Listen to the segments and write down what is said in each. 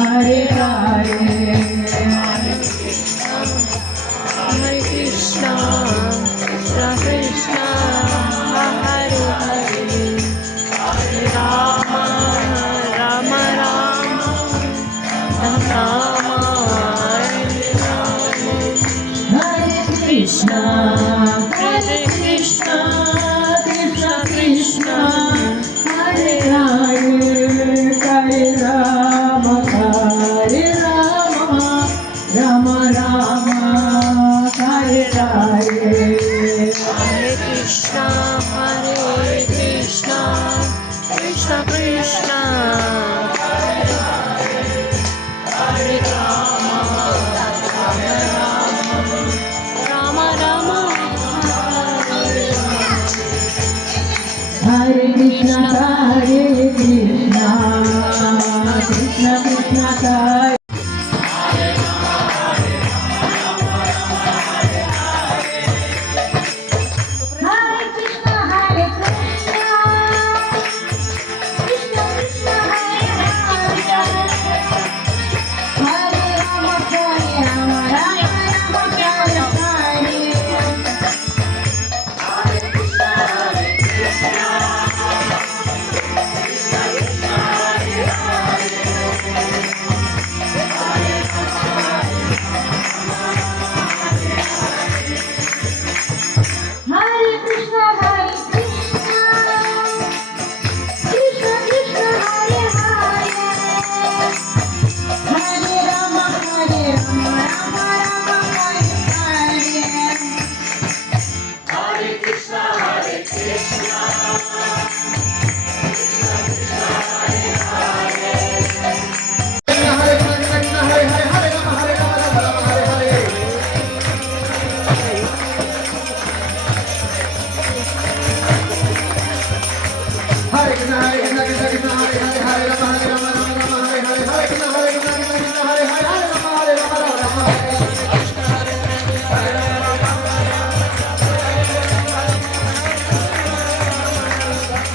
Hare Hare Hare Krishna, Krishna Krishna, Hare Hare, Hare Rama, Rama Rama, Rama Hare Krishna, Hare Krishna, Krishna Krishna, Hare Hare, Hare Rama, Rama Rama, Hare Hare. Hare Krishna, Hare Krishna, Krishna Krishna, Hare Rama, Rama Rama, Hare Hare Krishna, Hare Krishna, Krishna Krishna,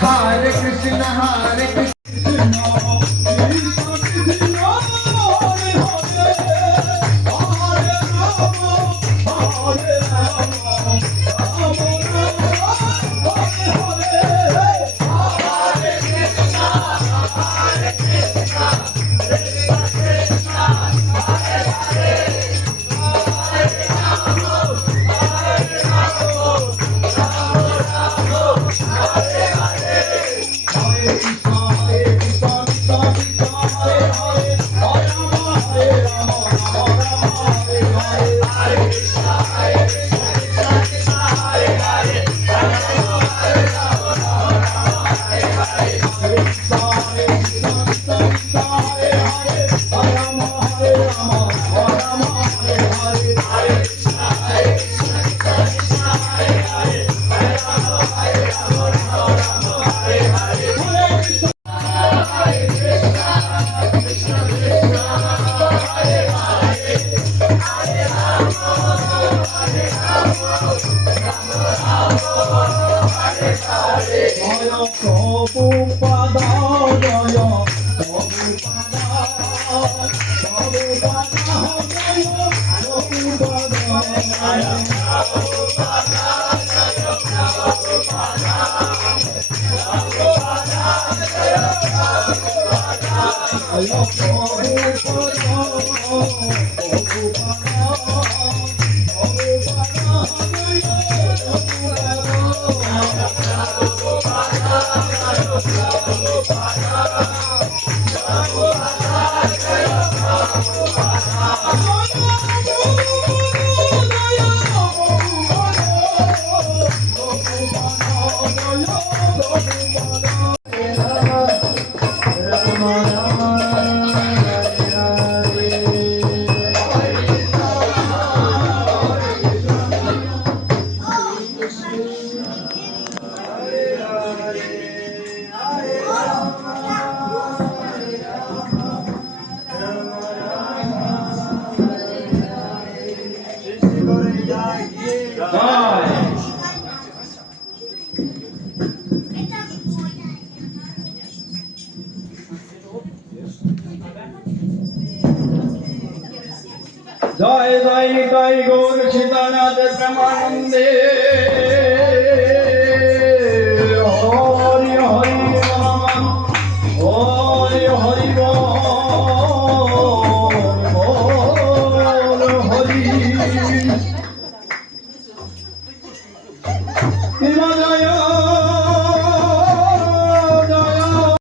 Hare Krishna, Hare জয় জয় নিতাই গৌর সীতানাথ প্রেমানন্দে হরি হরি রাম হরি হরি